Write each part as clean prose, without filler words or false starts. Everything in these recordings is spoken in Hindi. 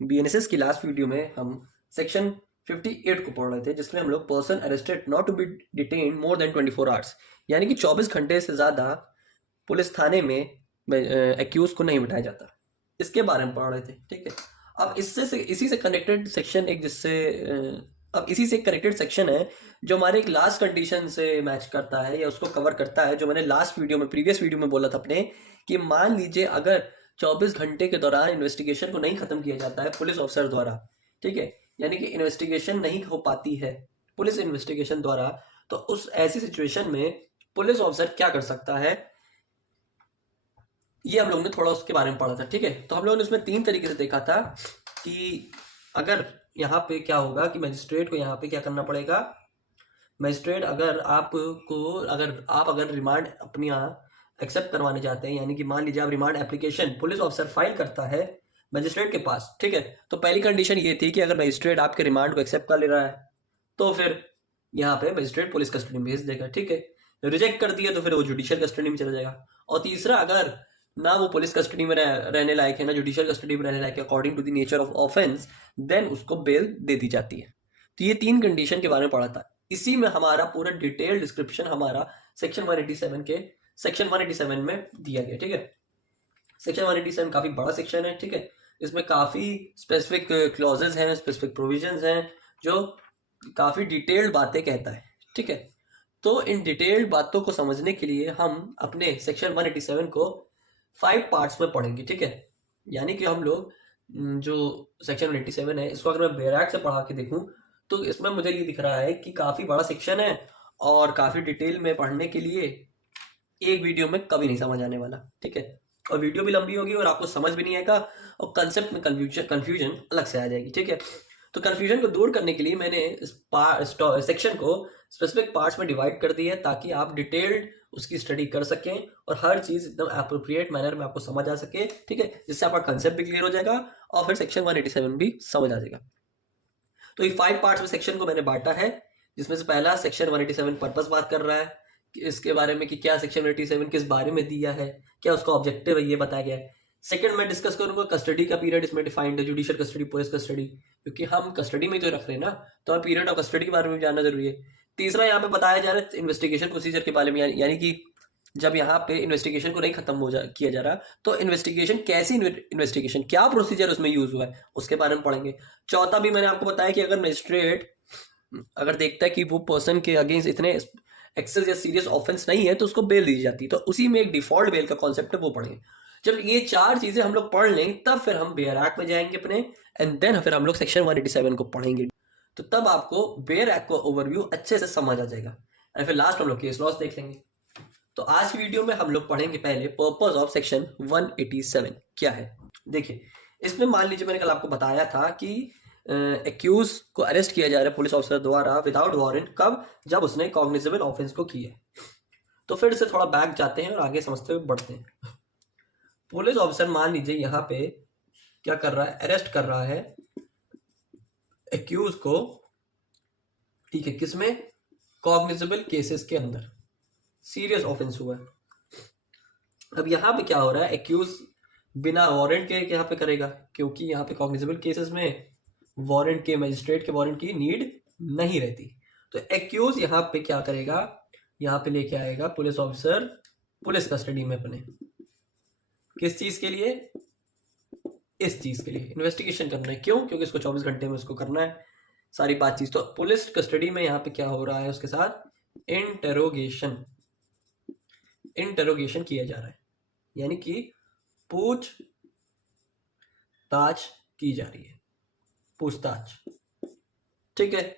बीएनएसएस की लास्ट वीडियो में हम सेक्शन 58 को पढ़ रहे थे, जिसमें हम लोग person arrested not to be detain more than 24 hours, यानी कि 24 घंटे से ज़्यादा पुलिस थाने में एक्यूज को नहीं बिठाया जाता, इसके बारे में पढ़ रहे थे। ठीक है, अब इसी से कनेक्टेड सेक्शन एक अब इसी से कनेक्टेड सेक्शन है जो हमारे एक लास्ट कंडीशन से मैच करता है या उसको कवर करता है, जो मैंने लास्ट वीडियो में, प्रीवियस वीडियो में बोला था अपने, कि मान लीजिए अगर 24 घंटे के दौरान इन्वेस्टिगेशन को नहीं खत्म किया जाता है पुलिस ऑफिसर द्वारा, ठीक है, यानी कि इन्वेस्टिगेशन नहीं हो पाती है पुलिस इन्वेस्टिगेशन द्वारा, तो उस ऐसी सिचुएशन में पुलिस ऑफिसर क्या कर सकता है, ये हम लोगों ने थोड़ा उसके बारे में पढ़ा था। ठीक है, तो हम लोगों ने उसमें 3 तरीके से देखा था कि अगर यहाँ पे क्या होगा कि मजिस्ट्रेट को यहाँ पे क्या करना पड़ेगा। मजिस्ट्रेट अगर आप रिमांड अपनी यहाँ एक्सेप्ट करवाने जाते हैं, यानी कि मान लीजिए आप remand application police officer file करता है मजिस्ट्रेट के पास, ठीक है, तो पहली कंडीशन ये थी कि अगर मजिस्ट्रेट आपके रिमांड को एक्सेप्ट कर ले रहा है तो फिर यहाँ पे मजिस्ट्रेट पुलिस कस्टडी में भेज देगा। ठीक है, रिजेक्ट कर दिया तो फिर वो जुडिशियल कस्टडी में चला जाएगा। और तीसरा, अगर ना वो पुलिस कस्टडी में रहने लायक है, ना जुडिशियल कस्टडी में रहने लायक है according to the nature of offence, then उसको बेल दे दी जाती है। तो ये 3 कंडीशन के बारे में पढ़ा था। इसी में हमारा पूरा डिटेल डिस्क्रिप्शन हमारा सेक्शन 187 में दिया गया। ठीक है, सेक्शन 187 काफी बड़ा सेक्शन है। ठीक है, इसमें काफी स्पेसिफिक क्लॉजेज हैं, स्पेसिफिक प्रोविजंस हैं, जो काफी डिटेल्ड बातें कहता है। ठीक है, तो इन डिटेल्ड बातों को समझने के लिए हम अपने सेक्शन 187 को 5 पार्ट्स में पढ़ेंगे। ठीक है, यानी कि हम लोग जो सेक्शन 187 है, इसको अगर मैं बैराक से पढ़ा के देखूं तो इसमें मुझे ये दिख रहा है कि काफी बड़ा सेक्शन है और काफी डिटेल में पढ़ने के लिए एक वीडियो में कभी नहीं समझ आने वाला। ठीक है, और वीडियो भी लंबी होगी और आपको समझ भी नहीं आएगा और कंसेप्ट में कंफ्यूजन अलग से आ जाएगी। ठीक है, तो कंफ्यूजन को दूर करने के लिए मैंने इस सेक्शन को स्पेसिफिक पार्ट्स में डिवाइड कर दिया है, ताकि आप डिटेल्ड उसकी स्टडी कर सकें और हर चीज एकदम अप्रोप्रिएट मैनर में आपको समझ आ सके। ठीक है, जिससे आपका कंसेप्ट भी क्लियर हो जाएगा और फिर सेक्शन 187 भी समझ आ जाएगा। तो ये 5 पार्ट्स में सेक्शन को मैंने बांटा है, जिसमें से पहला सेक्शन 187 पर्पस बात कर रहा है कि इसके बारे में कि क्या सेक्शन 187 किस बारे में दिया है, क्या उसका ऑब्जेक्टिव है, ये बताया गया है। सेकंड मैं डिस्कस करूंगा कस्टडी का पीरियड, इसमें डिफाइंड है जुडिशियल कस्टडी, पुलिस कस्टडी, क्योंकि हम कस्टडी में तो रख रहे हैं ना, तो पीरियड ऑफ कस्टडी के बारे में जानना जरूरी है। तीसरा यहाँ पे बताया जा रहा है इन्वेस्टिगेशन प्रोसीजर के बारे में, यानी कि जब यहाँ पे इन्वेस्टिगेशन को नहीं खत्म किया जा रहा तो इन्वेस्टिगेशन कैसी इन्वेस्टिगेशन, क्या प्रोसीजर उसमें यूज हुआ है, उसके बारे में पढ़ेंगे। चौथा भी मैंने आपको बताया कि अगर मजिस्ट्रेट अगर देखता है कि वो पर्सन के अगेंस्ट इतने एक्सेस या सीरियस ऑफेंस नहीं है तो उसको बेल दी जाती है, तो उसी में एक डिफॉल्ट बेल का कॉन्सेप्ट है, वो पढ़ेंगे। जब ये 4 चीजें हम लोग पढ़ लें तब फिर हम बेयर एक्ट में जाएंगे अपने, एंड देन फिर हम लोग सेक्शन 187 को पढ़ेंगे, तो तब आपको बेयर एक्ट को ओवरव्यू अच्छे से समझ आ जाएगा, एंड फिर लास्ट हम लोग केस लॉस देख लेंगे। तो आज की वीडियो में हम लोग पढ़ेंगे पहले पर्पस ऑफ सेक्शन 187 क्या है। देखिए, इसमें मान लीजिए मैंने कल आपको बताया था कि एक्यूज को अरेस्ट किया जा रहा है पुलिस ऑफिसर द्वारा विदाउट वारंट, कब, जब उसने कॉग्निजेबल ऑफेंस को किया। तो फिर से थोड़ा बैक जाते हैं और आगे समझते हुए बढ़ते हैं। पुलिस ऑफिसर मान लीजिए यहाँ पे क्या कर रहा है, अरेस्ट कर रहा है एक्यूज को, ठीक है, किसमें, कॉग्निजेबल केसेस के अंदर, सीरियस ऑफेंस हुआ है। अब यहाँ पे क्या हो रहा है, एक्यूज बिना वारंट के यहाँ पे करेगा, क्योंकि यहाँ पे कॉग्निजेबल केसेस में वारंट के, मजिस्ट्रेट के वारंट की नीड नहीं रहती। तो एक्यूज यहाँ पे क्या करेगा, यहाँ पे लेके आएगा पुलिस ऑफिसर पुलिस कस्टडी में अपने, किस चीज के लिए, इस चीज के लिए इन्वेस्टिगेशन करना है। क्यों, क्योंकि इसको 24 घंटे में उसको करना है सारी बात चीज। तो पुलिस कस्टडी में यहाँ पे क्या हो रहा है, उसके साथ इंटरोगेशन किया जा रहा है, यानी कि पूछताछ की जा रही है, पूछताछ। ठीक है,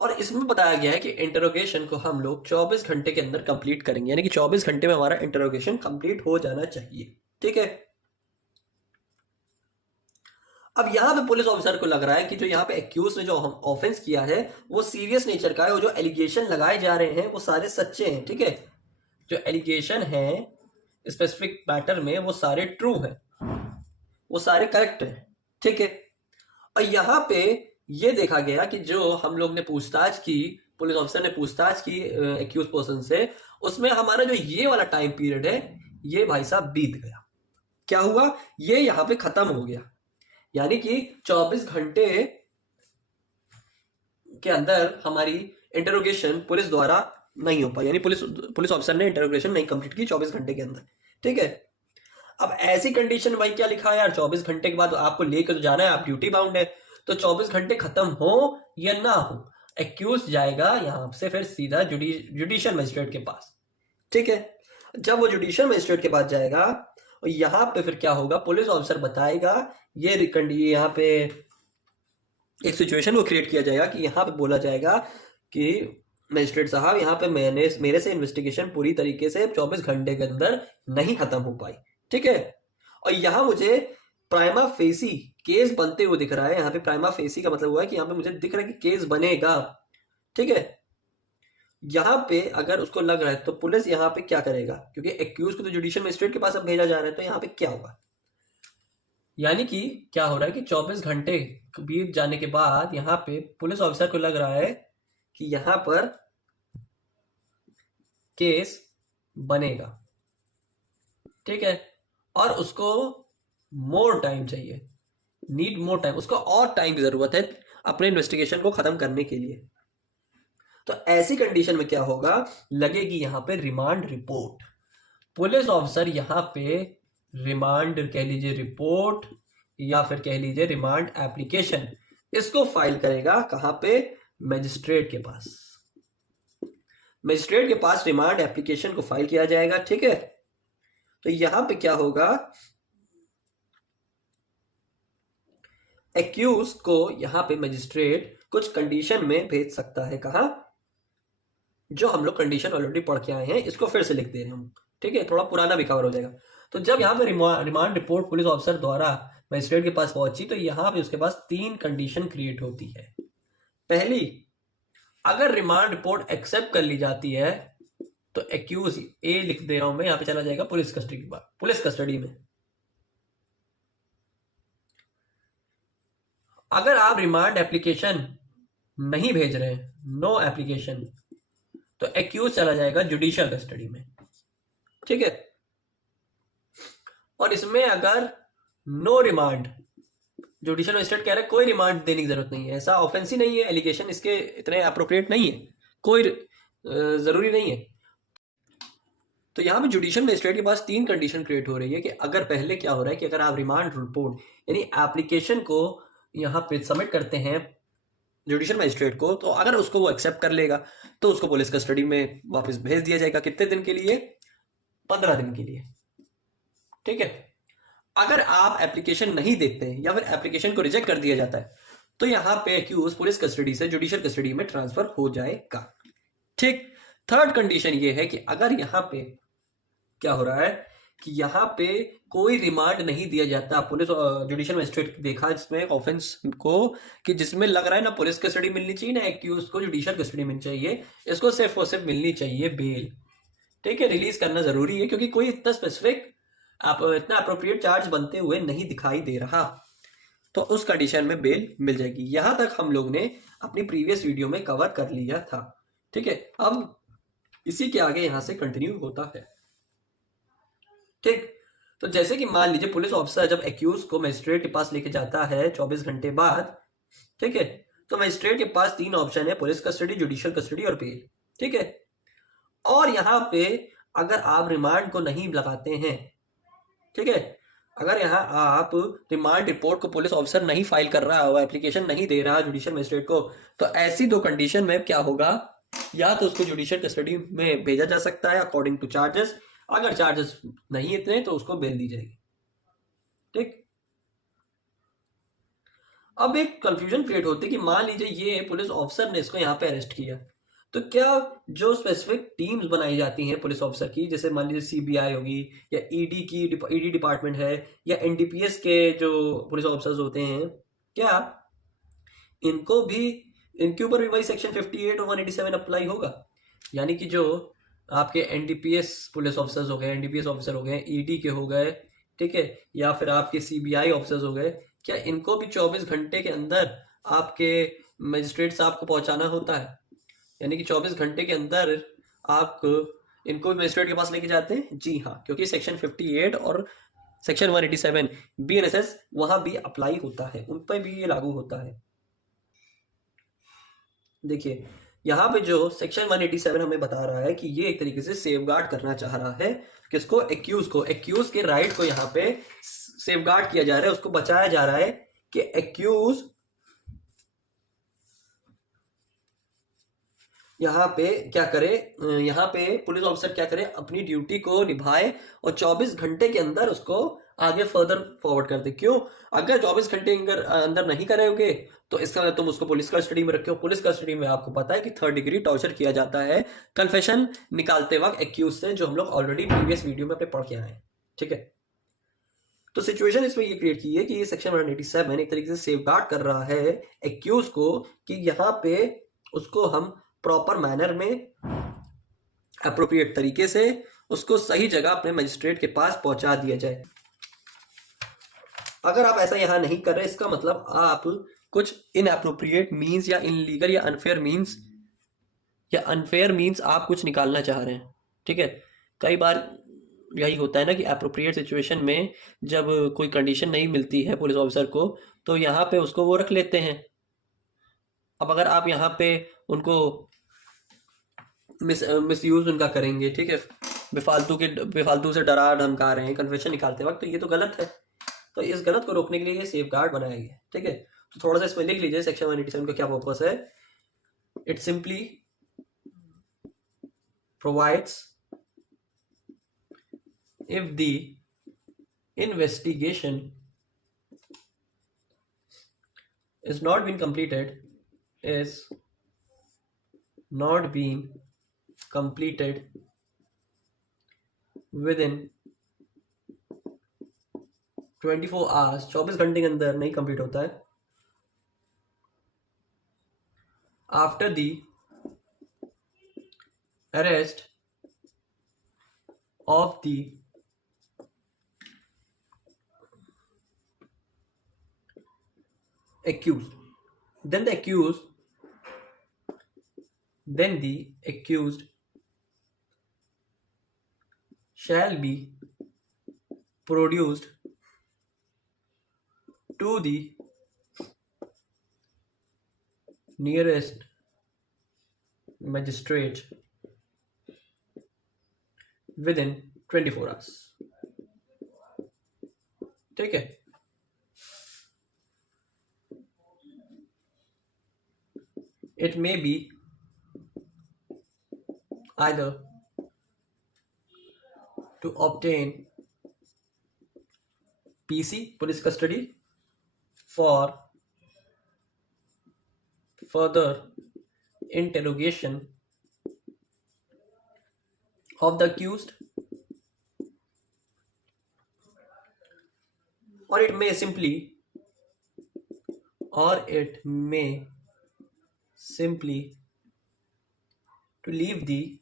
और इसमें बताया गया है कि इंटरोगेशन को हम लोग 24 घंटे के अंदर कंप्लीट करेंगे, यानी कि 24 घंटे में हमारा इंटरोगेशन कंप्लीट हो जाना चाहिए। ठीक है, अब यहां पे पुलिस ऑफिसर को लग रहा है कि जो यहाँ पे एक्यूज ने जो ऑफेंस किया है वो सीरियस नेचर का है, और जो एलिगेशन लगाए जा रहे हैं वो सारे सच्चे हैं। ठीक है, जो एलिगेशन है स्पेसिफिक मैटर में वो सारे ट्रू हैं, वो सारे करेक्ट हैं। ठीक है, और यहाँ पे ये देखा गया कि जो हम लोग ने पूछताछ की, पुलिस ऑफिसर ने पूछताछ की एक्यूज पर्सन से, उसमें हमारा जो ये वाला टाइम पीरियड है ये भाई साहब बीत गया। क्या हुआ, ये यहाँ पे खत्म हो गया, यानी कि 24 घंटे के अंदर हमारी इंटरोगेशन पुलिस द्वारा नहीं हो पाई, यानी पुलिस ऑफिसर ने इंटरोगेशन नहीं कंप्लीट की 24 घंटे के अंदर। ठीक है, अब ऐसी कंडीशन भाई क्या लिखा है यार, 24 घंटे के बाद आपको लेकर तो जाना है, आप ड्यूटी बाउंड है, तो 24 घंटे खत्म हो या ना हो, एक्यूज जाएगा यहां से फिर सीधा जुडिशियल मजिस्ट्रेट के पास। ठीक है, जब वो जुडिशियल मजिस्ट्रेट के पास जाएगा और यहाँ पे फिर क्या होगा, पुलिस ऑफिसर बताएगा, ये यहाँ पे एक सिचुएशन को क्रिएट किया जाएगा कि यहाँ पे बोला जाएगा कि मजिस्ट्रेट साहब यहाँ पे मेरे से इन्वेस्टिगेशन पूरी तरीके से 24 घंटे के अंदर नहीं खत्म हो पाई। ठीक है, और यहाँ मुझे प्राइमा फेसी केस बनते हुए दिख रहा है। यहाँ पे प्राइमा फेसी का मतलब हुआ है कि यहाँ पे मुझे दिख रहा है कि केस बनेगा। ठीक है, यहाँ पे अगर उसको लग रहा है तो पुलिस यहाँ पे क्या करेगा, क्योंकि एक्यूज को तो जुडिशियल मजिस्ट्रेट के पास अब भेजा जा रहा है, तो यहाँ पे क्या होगा, यानी कि क्या हो रहा है कि 24 घंटे बीत जाने के बाद यहाँ पे पुलिस ऑफिसर को लग रहा है कि यहाँ पर केस बनेगा। ठीक है, और उसको मोर टाइम चाहिए, नीड मोर टाइम, उसको और टाइम की जरूरत है अपने इन्वेस्टिगेशन को खत्म करने के लिए। तो ऐसी कंडीशन में क्या होगा, लगेगी यहाँ पे रिमांड रिपोर्ट। पुलिस ऑफिसर यहाँ पे रिमांड कह लीजिए रिपोर्ट या फिर कह लीजिए रिमांड एप्लीकेशन, इसको फाइल करेगा कहाँ पे, मजिस्ट्रेट के पास। मजिस्ट्रेट के पास रिमांड एप्लीकेशन को फाइल किया जाएगा। ठीक है, तो यहां पे क्या होगा, एक्यूज को यहां पे मजिस्ट्रेट कुछ कंडीशन में भेज सकता है। कहा, जो हम लोग कंडीशन ऑलरेडी पढ़ के आए हैं, इसको फिर से लिख दे रहे हैं हम। ठीक है, थोड़ा पुराना भी कवर हो जाएगा। तो जब यहाँ पे रिमांड रिपोर्ट पुलिस ऑफिसर द्वारा मजिस्ट्रेट के पास पहुंची, तो यहाँ पे उसके पास 3 कंडीशन क्रिएट होती है। पहली, अगर रिमांड रिपोर्ट एक्सेप्ट कर ली जाती है तो एक्यूज ए लिख दे रहा हूं मैं, यहां पे चला जाएगा पुलिस कस्टडी के बाद, पुलिस कस्टडी में। अगर आप रिमांड एप्लीकेशन नहीं भेज रहे हैं, नो एप्लीकेशन, तो एक्यूज चला जाएगा जुडिशियल कस्टडी में। ठीक है, और इसमें अगर नो रिमांड, जुडिशियल मजिस्ट्रेट कह रहा है कोई रिमांड देने की जरूरत नहीं है, ऐसा ऑफेंस ही नहीं है, एलिगेशन इसके इतने अप्रोप्रिएट नहीं है, कोई जरूरी नहीं है, तो यहाँ पे जुडिशियल मजिस्ट्रेट के पास 3 कंडीशन क्रिएट हो रही है कि अगर पहले क्या हो रहा है कि अगर आप रिमांड रिपोर्ट यानी एप्लीकेशन को यहाँ पे सबमिट करते हैं जुडिशियल मजिस्ट्रेट को, तो अगर उसको वो एक्सेप्ट कर लेगा तो उसको पुलिस कस्टडी में वापस भेज दिया जाएगा। कितने दिन के लिए, 15 दिन के लिए। ठीक है, अगर आप एप्लीकेशन नहीं देते या फिर एप्लीकेशन को रिजेक्ट कर दिया जाता है, तो यहाँ पे एक्यूज पुलिस कस्टडी से जुडिशियल कस्टडी में ट्रांसफर हो जाएगा। ठीक, थर्ड कंडीशन ये है कि अगर यहाँ पे क्या हो रहा है कि यहाँ पे कोई रिमांड नहीं दिया जाता, पुलिस जुडिशियल मजिस्ट्रेट देखा जिसमें ऑफेंस को कि जिसमें लग रहा है ना पुलिस कस्टडी मिलनी चाहिए ना एक्यूज को जुडिशियल कस्टडी मिलनी चाहिए, इसको सिर्फ और सिर्फ मिलनी चाहिए बेल। ठीक है, रिलीज करना जरूरी है क्योंकि कोई इतना स्पेसिफिक इतना अप्रोप्रिएट चार्ज बनते हुए नहीं दिखाई दे रहा, तो उस कंडीशन में बेल मिल जाएगी। यहां तक हम लोग ने अपनी प्रीवियस वीडियो में कवर कर लिया था। ठीक है, अब इसी के आगे यहां से कंटिन्यू होता है। ठीक, तो जैसे कि मान लीजिए पुलिस ऑफिसर जब एक्यूज को मजिस्ट्रेट के पास लेके जाता है 24 घंटे बाद, ठीक है, तो मजिस्ट्रेट के पास 3 ऑप्शन है, पुलिस कस्टडी, जुडिशियल कस्टडी और बेल। ठीक है, और यहां पे अगर आप रिमांड को नहीं लगाते हैं, ठीक है, अगर यहाँ आप रिमांड रिपोर्ट को पुलिस ऑफिसर नहीं फाइल कर रहा हो, एप्लीकेशन नहीं दे रहा जुडिशियल मजिस्ट्रेट को, तो ऐसी 2 कंडीशन में क्या होगा, या तो उसको जुडिशियल कस्टडी में भेजा जा सकता है अकॉर्डिंग टू चार्जेस, अगर चार्जेस नहीं इतने तो उसको बेल दी जाएगी। ठीक, अब एक कंफ्यूजन क्रिएट होती है कि मान लीजिए ये पुलिस ऑफिसर ने इसको यहाँ पे अरेस्ट किया, तो क्या जो स्पेसिफिक टीम्स बनाई जाती हैं पुलिस ऑफिसर की, जैसे मान लीजिए सीबीआई होगी या ईडी डिपार्टमेंट है या एनडीपीएस के जो पुलिस ऑफिसर्स होते हैं, क्या इनको भी इनके ऊपर भी वही सेक्शन 58 और 187 अप्लाई होगा? यानी कि जो आपके एनडीपीएस पुलिस ऑफिसर्स हो गए, एनडीपीएस ऑफिसर हो गए, ईडी के हो गए, ठीक है, या फिर आपके सीबीआई ऑफिसर्स हो गए, क्या इनको भी 24 घंटे के अंदर आपके मजिस्ट्रेट साहब को पहुंचाना होता है? यानी कि 24 घंटे के अंदर आप इनको भी मजिस्ट्रेट के पास लेके जाते हैं? जी हाँ, क्योंकि सेक्शन 58 और सेक्शन 187 BNSS वहां भी अप्लाई होता है, उन पर भी ये लागू होता है। देखिए यहाँ पे जो सेक्शन 187 हमें बता रहा है कि ये एक तरीके से सेफगार्ड करना चाह रहा है किसको, एक्यूज के राइट को यहाँ पे सेफगार्ड किया जा रहा है, उसको बचाया जा रहा है कि एक्यूज यहाँ पे क्या करे, यहाँ पे पुलिस ऑफिसर क्या करे, अपनी ड्यूटी को निभाए और 24 घंटे के अंदर उसको आगे फर्दर फॉरवर्ड कर दे। क्यों, अगर 24 घंटे अंदर नहीं करोगे तो इसका मतलब तुम उसको पुलिस कस्टडी में रखे हो। पुलिस कस्टडी में आपको पता है कि 3rd डिग्री टॉर्चर किया जाता है कन्फेशन निकालते वक्त एक्यूज से, जो हम लोग ऑलरेडी प्रीवियस वीडियो में अपने पढ़ के आए हैं। ठीक है, तो सिचुएशन इसमें ये क्रिएट की है कि ये सेक्शन 187 एक तरीके से सेफगार्ड कर रहा है एक्यूज को कि यहाँ पे उसको हम प्रॉपर मैनर में अप्रोप्रिएट तरीके से उसको सही जगह अपने मजिस्ट्रेट के पास पहुंचा दिया जाए। अगर आप ऐसा यहां नहीं कर रहे, इसका मतलब आप कुछ इनअप्रोप्रिएट मींस या इनलीगल या अनफेयर मींस आप कुछ निकालना चाह रहे हैं। ठीक है, कई बार यही होता है ना कि अप्रोप्रिएट सिचुएशन में जब कोई कंडीशन नहीं मिलती है पुलिस ऑफिसर को तो यहाँ पे उसको वो रख लेते हैं। अब अगर आप यहाँ पे उनको मिसयूज उनका करेंगे, ठीक है, बेफालतू से डरा धमका रहे हैं कन्फेशन निकालते वक्त, तो ये तो गलत है। तो इस गलत को रोकने के लिए ये सेफ गार्ड बनाया गया है। ठीक है, तो थोड़ा सा इसमें लिख लीजिए सेक्शन 187 का क्या पर्पस है। It simply provides if the investigation is not been completed within 24 hours, 24 घंटे के अंदर नहीं कंप्लीट होता है, after the arrest of the accused, then the accused shall be produced to the nearest magistrate within 24 hours। ठीक है, it may be either to obtain PC police custody for further interrogation of the accused, or it may simply to leave the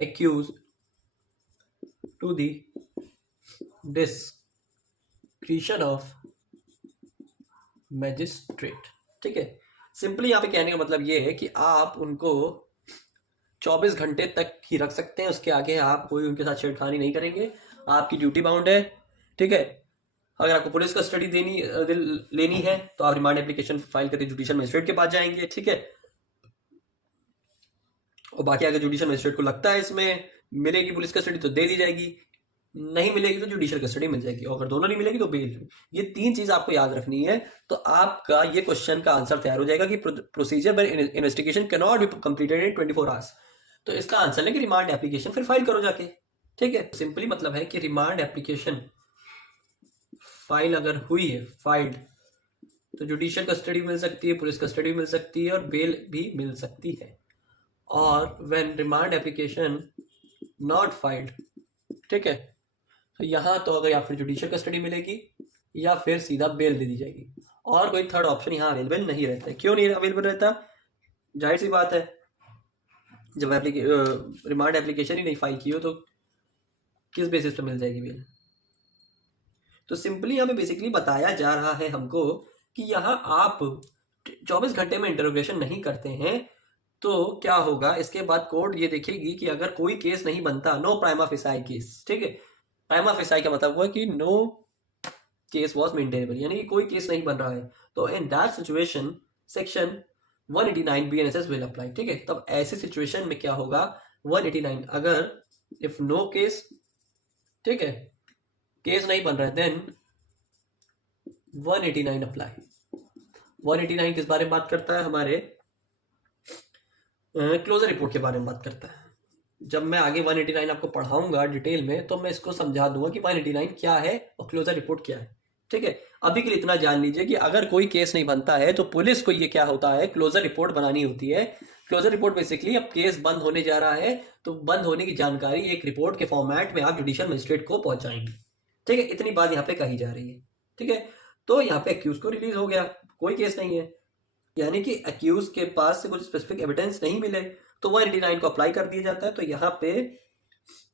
accused to the discretion of magistrate। ठीक है, सिंपली यहाँ पे कहने का मतलब ये है कि आप उनको 24 घंटे तक ही रख सकते हैं, उसके आगे आप कोई उनके साथ छेड़खानी नहीं करेंगे, आपकी ड्यूटी बाउंड है। ठीक है, अगर आपको पुलिस कस्टडी लेनी है तो आप रिमांड एप्लीकेशन फाइल करके जुडिशियल मजिस्ट्रेट के पास जाएंगे। ठीक है, और बाकी अगर जुडिशियल मजिस्ट्रेट को लगता है इसमें मिलेगी पुलिस कस्टडी तो दे दी जाएगी, नहीं मिलेगी तो जुडिशियल कस्टडी मिल जाएगी, और अगर दोनों नहीं मिलेगी तो बेल। ये 3 चीज आपको याद रखनी है, तो आपका ये क्वेश्चन का आंसर तैयार हो जाएगा कि प्रोसीजर पर investigation can not be completed in 24 hours. तो इसका आंसर है कि रिमांड एप्लीकेशन फिर फाइल करो जाके। ठीक है, सिंपली मतलब है कि रिमांड एप्लीकेशन फाइल अगर हुई है फाइल्ड तो जुडिशियल कस्टडी मिल सकती है, पुलिस कस्टडी मिल सकती है और बेल भी मिल सकती है। और when remand application not filed, ठीक है, तो यहाँ तो अगर या फिर जुडिशियल कस्टडी मिलेगी या फिर सीधा बेल दे दी जाएगी, और कोई थर्ड ऑप्शन यहाँ अवेलेबल नहीं रहता है। क्यों नहीं अवेलेबल रहता, जाहिर सी बात है, जब रिमांड एप्लीकेशन ही नहीं फाइल की हो तो किस बेसिस पे मिल जाएगी बेल। तो सिंपली यहाँ पे बेसिकली बताया जा रहा है हमको कि यहाँ आप 24 घंटे में इंटरोगेशन नहीं करते हैं, तो क्या होगा, इसके बाद कोर्ट ये देखेगी कि अगर कोई केस नहीं बनता, नो प्राइमा फेसाई केस, ठीक है। प्राइमा फेसाई का मतलब हुआ कि नो केस वॉज मेंटेनेबल, यानी कि कोई केस नहीं बन रहा है, तो in that situation section 189 BNSS will apply, ठीक है। तब ऐसी सिचुएशन में क्या होगा, 189 अगर इफ नो केस, ठीक है, केस नहीं बन रहा है, देन 189 अप्लाई। 189 किस बारे में बात करता है, हमारे क्लोजर रिपोर्ट के बारे में बात करता है। जब मैं आगे 189 आपको पढ़ाऊंगा डिटेल में तो मैं इसको समझा दूंगा कि 189 क्या है और क्लोजर रिपोर्ट क्या है, ठीक है। अभी के लिए इतना जान लीजिए कि अगर कोई केस नहीं बनता है तो पुलिस को ये क्या होता है, क्लोजर रिपोर्ट बनानी होती है। क्लोजर रिपोर्ट बेसिकली अब केस बंद होने जा रहा है तो बंद होने की जानकारी एक रिपोर्ट के फॉर्मेट में आप जुडिशियल मजिस्ट्रेट को पहुंचाएंगे, ठीक है। इतनी बात यहाँ पे कही जा रही है, ठीक है। तो यहाँ पे एक्यूज को रिलीज हो गया, कोई केस नहीं है, यानी कि एक्यूज के पास से कुछ स्पेसिफिक एविडेंस नहीं मिले तो 189 को अप्लाई कर दिया जाता है, तो यहाँ पे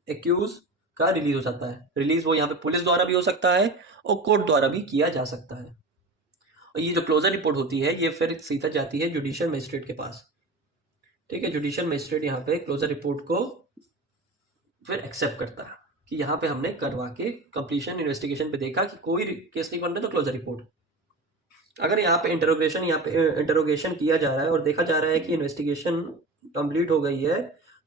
एक्यूज का रिलीज हो जाता है। रिलीज वो यहाँ पे पुलिस द्वारा भी हो सकता है और कोर्ट द्वारा भी किया जा सकता है। और ये जो क्लोजर रिपोर्ट होती है ये फिर सीधा जाती है जुडिशियल मजिस्ट्रेट के पास, ठीक है। जुडिशियल मजिस्ट्रेट यहाँ पे क्लोजर रिपोर्ट को फिर एक्सेप्ट करता है कि यहाँ पे हमने करवा के कंप्लीशन इन्वेस्टिगेशन पे देखा कि कोई केस नहीं बन रहा, तो क्लोजर रिपोर्ट। अगर यहाँ पे इंटरोगेशन किया जा रहा है और देखा जा रहा है कि इन्वेस्टिगेशन कंप्लीट हो गई है,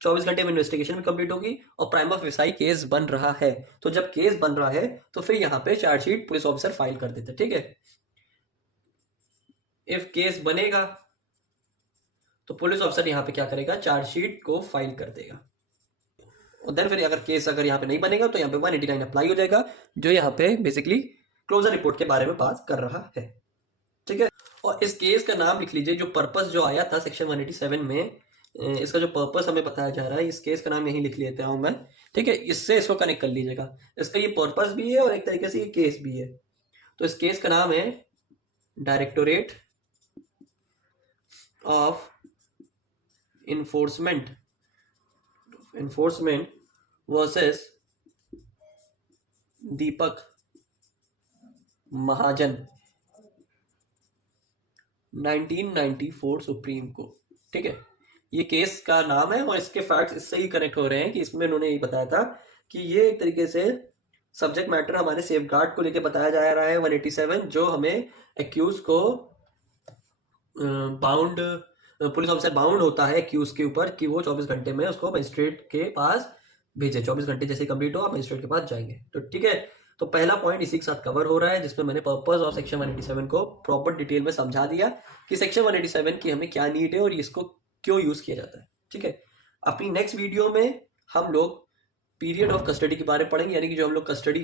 24 घंटे में इन्वेस्टिगेशन भी कंप्लीट होगी और प्राइमा फेसाई केस बन रहा है, तो जब केस बन रहा है तो फिर यहाँ पे चार्जशीट पुलिस ऑफिसर फाइल कर देते, ठीक है। इफ केस बनेगा तो पुलिस ऑफिसर यहाँ पे क्या करेगा, चार्जशीट को फाइल कर देगा। और देन फिर अगर केस अगर यहाँ पे नहीं बनेगा तो यहाँ पे 189 अप्लाई हो जाएगा, जो यहाँ पे बेसिकली क्लोजर रिपोर्ट के बारे में बात कर रहा है, ठीक है। और इस केस का नाम लिख लीजिए, जो पर्पस जो आया था सेक्शन 187 में, इसका जो पर्पस हमें बताया जा रहा है, इस केस का नाम यही लिख लेता हूं मैं, ठीक है। इससे इसको कनेक्ट कर लीजिएगा, इसका ये पर्पस भी है और एक तरीके से ये केस भी है। तो इस केस का नाम है directorate of enforcement versus Deepak Mahajan 1994 supreme court, ठीक है। ये केस का नाम है और इसके फैक्ट्स इससे ही कनेक्ट हो रहे हैं कि इसमें उन्होंने ये बताया था कि ये एक तरीके से सब्जेक्ट मैटर हमारे सेफगार्ड को लेके बताया जा रहा है 187, जो हमें एक्यूज को बाउंड, पुलिस ऑफिसर बाउंड होता है एक्यूज के ऊपर कि वो 24 घंटे में उसको मजिस्ट्रेट के पास भेजे। 24 घंटे जैसे कंप्लीट हो आप मजिस्ट्रेट के पास जाएंगे, तो ठीक है। तो पहला पॉइंट इसी के साथ कवर हो रहा है, जिसमें मैंने पर्पस ऑफ सेक्शन 187 को प्रॉपर डिटेल में समझा दिया कि सेक्शन 187 की हमें क्या नीड है और इसको क्यों यूज किया जाता है, ठीक है। अपनी नेक्स्ट वीडियो में हम लोग पीरियड ऑफ कस्टडी के बारे में पढ़ेंगे, यानी कि जो हम लोग कस्टडी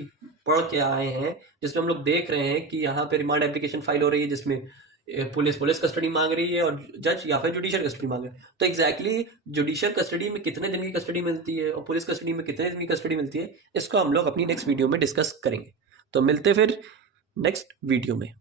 पढ़ के आए हैं, जिसमें हम लोग देख रहे हैं कि यहाँ पे रिमांड एप्लीकेशन फाइल हो रही है, जिसमें पुलिस कस्टडी मांग रही है और जज या फिर जुडिशियल कस्टडी मांग रहे हैं। तो एग्जैक्टली जुडिशियल कस्टडी में कितने दिन की कस्टडी मिलती है और पुलिस कस्टडी में कितने दिन की कस्टडी मिलती है, इसको हम लोग अपनी नेक्स्ट वीडियो में डिस्कस करेंगे। तो मिलते फिर नेक्स्ट वीडियो में।